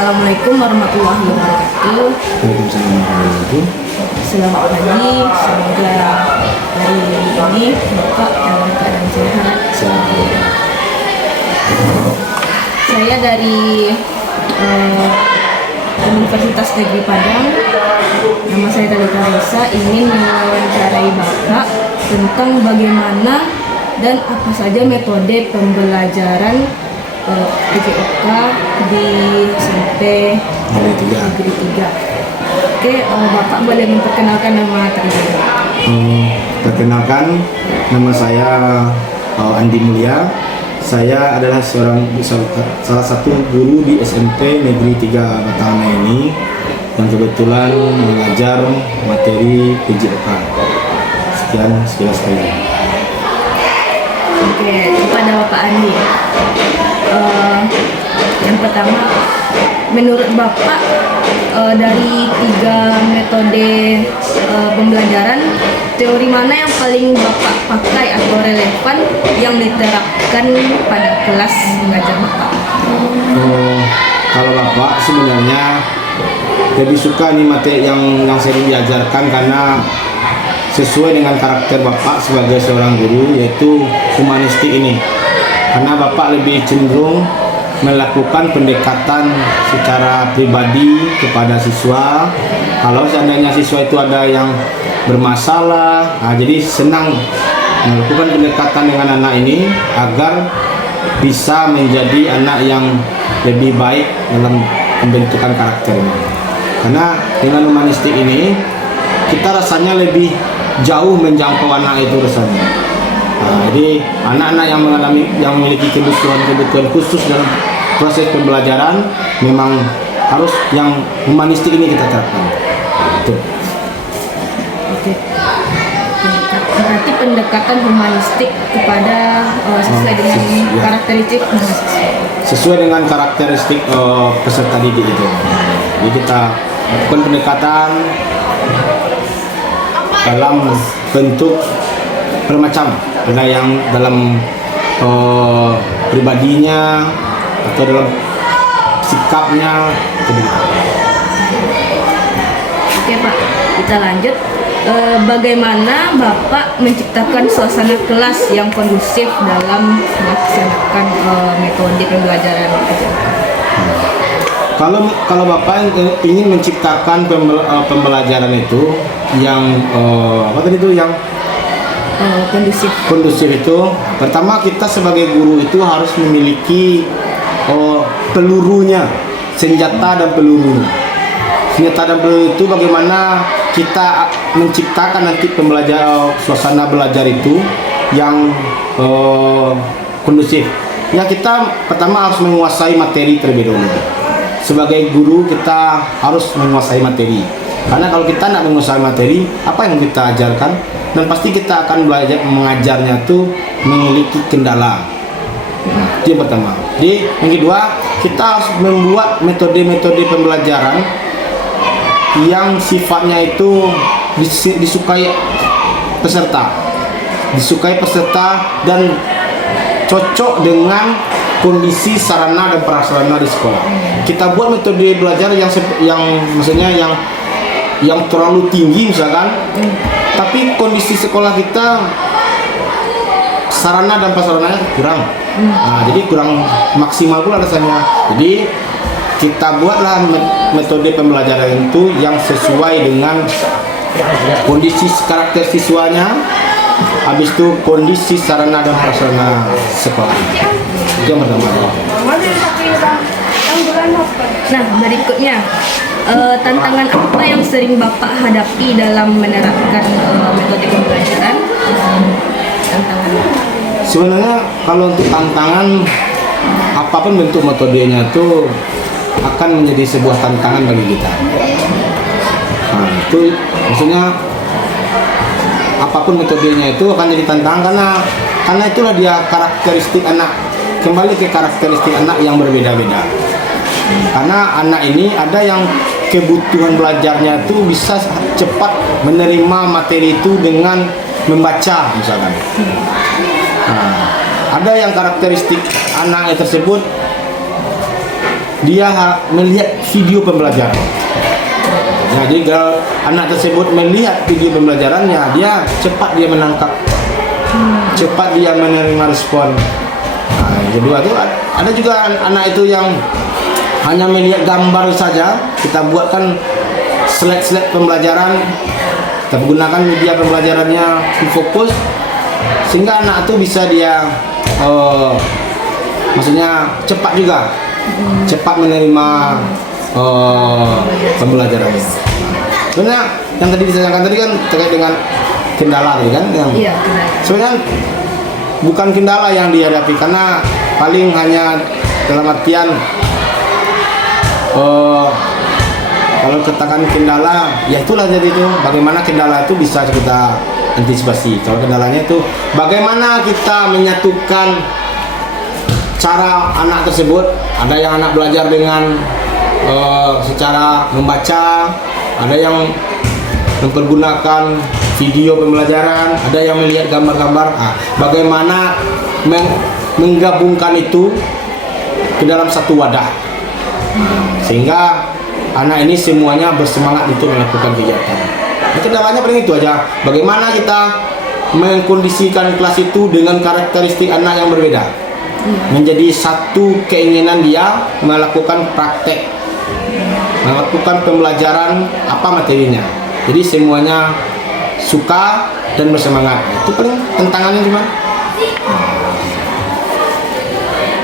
Assalamualaikum warahmatullahi wabarakatuh. Waalaikumsalam warahmatullahi wabarakatuh. Selamat pagi. Semoga hari ini Bapak dalam keadaan sehat. Saya dari Universitas Negeri Padang. Nama saya Talita Raisa, ingin mewawancarai Bapak tentang bagaimana dan apa saja metode pembelajaran PJOK di SMP Negeri 3. Oke, Bapak boleh memperkenalkan nama terlebih dahulu. Perkenalkan, nama saya Andi Mulia. Saya adalah salah satu guru di SMP Negeri 3 Batangan ini yang kebetulan mengajar materi PJOK. Sekian sekilas saya. Oke, kepada Bapak Andi. Yang pertama, menurut Bapak dari 3 metode pembelajaran, teori mana yang paling Bapak pakai atau relevan yang diterapkan pada kelas mengajar Bapak? Kalau Bapak sebenarnya lebih suka nih materi yang sering diajarkan karena sesuai dengan karakter Bapak sebagai seorang guru, yaitu humanistik ini. Karena Bapak lebih cenderung melakukan pendekatan secara pribadi kepada siswa. Kalau seandainya siswa itu ada yang bermasalah, jadi senang melakukan pendekatan dengan anak ini agar bisa menjadi anak yang lebih baik dalam pembentukan karakternya. Karena dengan humanistik ini kita rasanya lebih jauh menjangkau anak itu rasanya. Jadi anak-anak yang memiliki kebutuhan khusus dalam proses pembelajaran memang harus yang humanistik ini kita terapkan. Oke. Berarti pendekatan humanistik kepada sesuai dengan karakteristik mahasiswa. Sesuai dengan karakteristik peserta didik itu. Jadi kita lakukan pendekatan dalam bentuk bermacam. Ada yang dalam pribadinya atau dalam sikapnya. Oke Pak, kita lanjut. Bagaimana Bapak menciptakan suasana kelas yang kondusif dalam melaksanakan metode pembelajaran PJOK? Kalau Bapak ingin menciptakan pembelajaran itu yang yang kondusif itu, pertama kita sebagai guru itu harus memiliki pelurunya, senjata dan peluru. Senjata dan peluru itu bagaimana kita menciptakan nanti suasana belajar itu yang kondusif. Ya, kita pertama harus menguasai materi terlebih dahulu. Sebagai guru kita harus menguasai materi. Karena kalau kita tidak menguasai materi, apa yang kita ajarkan? Dan pasti kita akan belajar mengajarnya itu memiliki kendala. Itu yang pertama. Jadi yang kedua, kita harus membuat metode-metode pembelajaran yang sifatnya itu disukai peserta dan cocok dengan kondisi sarana dan prasarana di sekolah. Kita buat metode belajar yang maksudnya yang terlalu tinggi misalkan, tapi kondisi sekolah kita sarana dan prasarananya kurang. Jadi kurang maksimal pula rasanya. Jadi kita buatlah metode pembelajaran itu yang sesuai dengan kondisi karakter siswanya, habis itu kondisi sarana dan prasarana sekolah. Itu yang pertama. Nah, berikutnya tantangan apa yang sering Bapak hadapi dalam menerapkan metode pembelajaran? Tantangan. Sebenarnya kalau untuk tantangan, apapun bentuk metodenya itu akan menjadi sebuah tantangan bagi kita. Itu maksudnya apapun metodenya itu akan jadi tantangan karena itulah dia karakteristik anak. Kembali ke karakteristik anak yang berbeda-beda. Karena anak ini ada yang kebutuhan belajarnya itu bisa cepat menerima materi itu dengan membaca misalkan. Ada yang karakteristik anaknya tersebut dia melihat video pembelajaran. Nah, jadi kalau anak tersebut melihat video pembelajarannya, dia cepat dia menangkap, cepat dia menerima respon. Nah, yang kedua itu ada juga anak itu yang hanya melihat gambar saja. Kita buatkan slide-slide pembelajaran, kita gunakan media pembelajarannya fokus, sehingga anak itu bisa dia maksudnya cepat juga, cepat menerima pembelajarannya. Sebenarnya yang tadi ditanyakan tadi kan terkait dengan kendala tadi kan, yang Iya. sebenarnya bukan kendala yang dihadapi, karena paling hanya dalam artian kalau katakan kendala, ya itulah jadi itu bagaimana kendala itu bisa kita antisipasi. Kalau kendalanya itu bagaimana kita menyatukan cara anak tersebut. Ada yang anak belajar dengan secara membaca, ada yang mempergunakan video pembelajaran, ada yang melihat gambar-gambar. Bagaimana menggabungkan itu ke dalam satu wadah, sehingga anak ini semuanya bersemangat untuk melakukan kegiatan. Kendalanya paling itu aja. Bagaimana kita mengkondisikan kelas itu dengan karakteristik anak yang berbeda, menjadi satu keinginan dia melakukan praktek, melakukan pembelajaran apa materinya. Jadi semuanya suka dan bersemangat. Itu paling tantangannya gimana?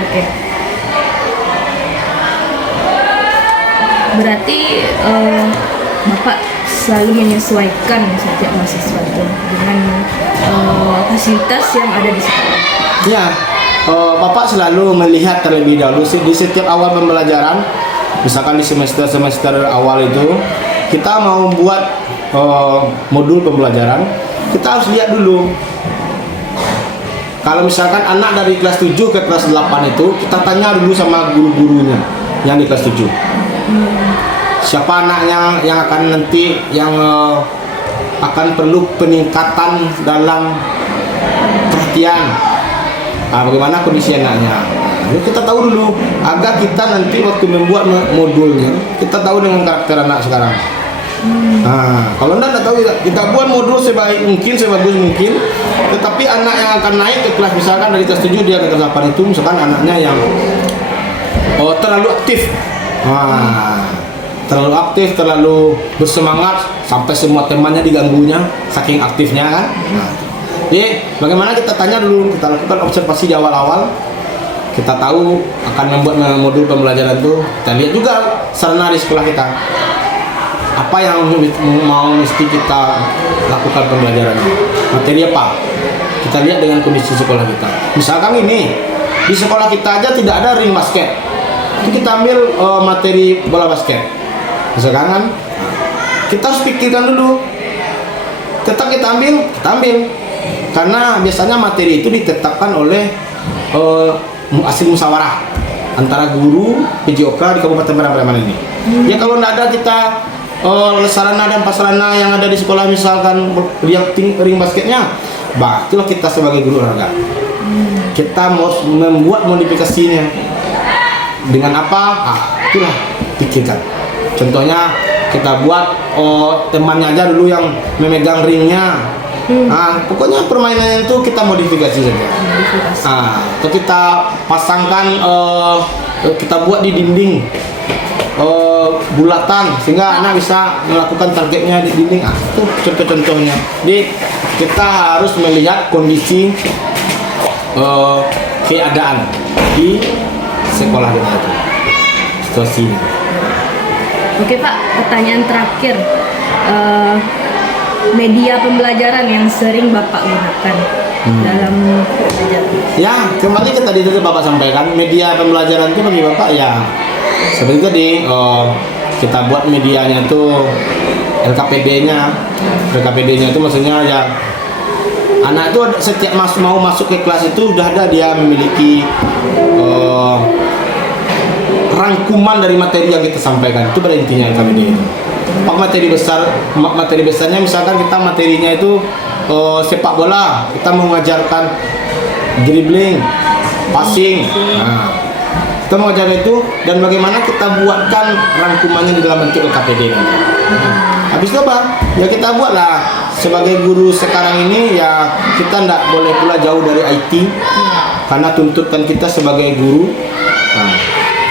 Oke. Berarti Bapak selalu menyesuaikan setiap mahasiswa itu dengan fasilitas yang ada di sekolah. Ya, Bapak selalu melihat terlebih dahulu di setiap awal pembelajaran. Misalkan di semester awal itu kita mau buat modul pembelajaran, kita harus lihat dulu. Kalau misalkan anak dari kelas 7 ke kelas 8 itu, kita tanya dulu sama guru-gurunya yang di kelas 7. Siapa anaknya yang akan nanti yang akan perlu peningkatan dalam perhatian, bagaimana kondisi anaknya. Jadi kita tahu dulu agar kita nanti waktu membuat modulnya kita tahu dengan karakter anak sekarang. Kalau anda tahu, kita buat modul sebaik mungkin, sebagus mungkin, tetapi anak yang akan naik ke kelas, misalkan dari kelas 7 dia ke kelas 8 itu, misalkan anaknya yang terlalu aktif, terlalu bersemangat sampai semua temannya diganggunya saking aktifnya kan. Jadi bagaimana kita tanya dulu, kita lakukan observasi di awal-awal, kita tahu akan membuat modul pembelajaran itu, kita lihat juga sarana di sekolah kita, apa yang mau mesti kita lakukan pembelajarannya, materi apa, kita lihat dengan kondisi sekolah kita. Misalkan ini di sekolah kita aja tidak ada ring basket, itu kita ambil materi bola basket. Misalkan kan, kita harus pikirkan dulu, tetap kita ambil, karena biasanya materi itu ditetapkan oleh hasil musyawarah antara guru PJOK di Kabupaten Padang ini. Ya kalau tidak ada kita sarana dan prasarana yang ada di sekolah, misalkan lihat ring basketnya, itulah kita sebagai guru olahraga. Kita mau membuat modifikasinya dengan apa? Itulah pikirkan. Contohnya kita buat temannya aja dulu yang memegang ringnya. Pokoknya permainannya itu kita modifikasi saja. Atau kita pasangkan, kita buat di dinding bulatan sehingga anak bisa melakukan targetnya di dinding. Itu contoh-contohnya. Jadi kita harus melihat kondisi keadaan di sekolah kita itu, situasi ini. Oke Pak, pertanyaan terakhir. Media pembelajaran yang sering Bapak gunakan dalam belajar. Ya, kembali ke tadi itu Bapak sampaikan, media pembelajaran itu bagi Bapak ya seperti tadi, kita buat medianya itu LKPD-nya itu maksudnya ya anak itu setiap mau masuk ke kelas itu sudah ada dia memiliki rangkuman dari materi yang kita sampaikan. Itu pada intinya LKPD itu. Materi besarnya misalkan kita materinya itu sepak bola, kita mengajarkan dribbling, passing. Kita mau jaga itu dan bagaimana kita buatkan rangkumannya di dalam bentuk LKPD nanti. Habis itu apa? Ya kita buatlah sebagai guru sekarang ini ya kita tidak boleh pula jauh dari IT karena tuntutan kita sebagai guru. Nah,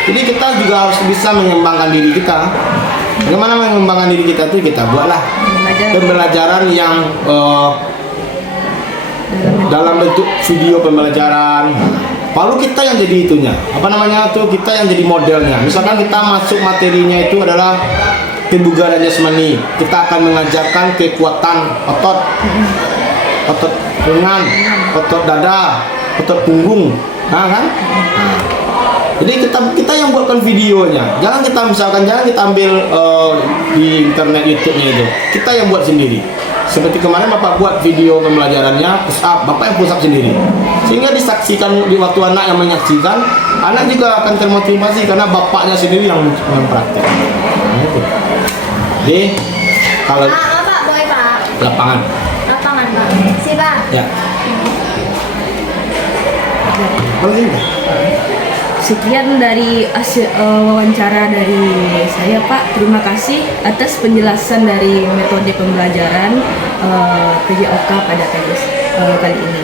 jadi kita juga harus bisa mengembangkan diri kita. Bagaimana mengembangkan diri kita itu kita buatlah pembelajaran yang dalam bentuk video pembelajaran. Lalu kita yang jadi itunya, apa namanya tuh, kita yang jadi modelnya. Misalkan kita masuk materinya itu adalah kebugaran jasmani, kita akan mengajarkan kekuatan otot, otot lengan, otot dada, otot punggung, nah kan? Jadi kita yang buatkan videonya. Jangan kita ambil di internet YouTube-nya itu. Kita yang buat sendiri. Seperti kemarin Bapak buat video pembelajarannya push up, Bapak yang push up sendiri. Sehingga disaksikan di waktu anak yang menyaksikan, anak juga akan termotivasi karena bapaknya sendiri yang praktek. Nah, itu. Jadi kalau Pak, boleh Pak? lapangan. Lapangan Pak. Si Pak. Ya. Kalau gitu. Sekian dari hasil wawancara dari saya, Pak. Terima kasih atas penjelasan dari metode pembelajaran PJOK pada kali ini.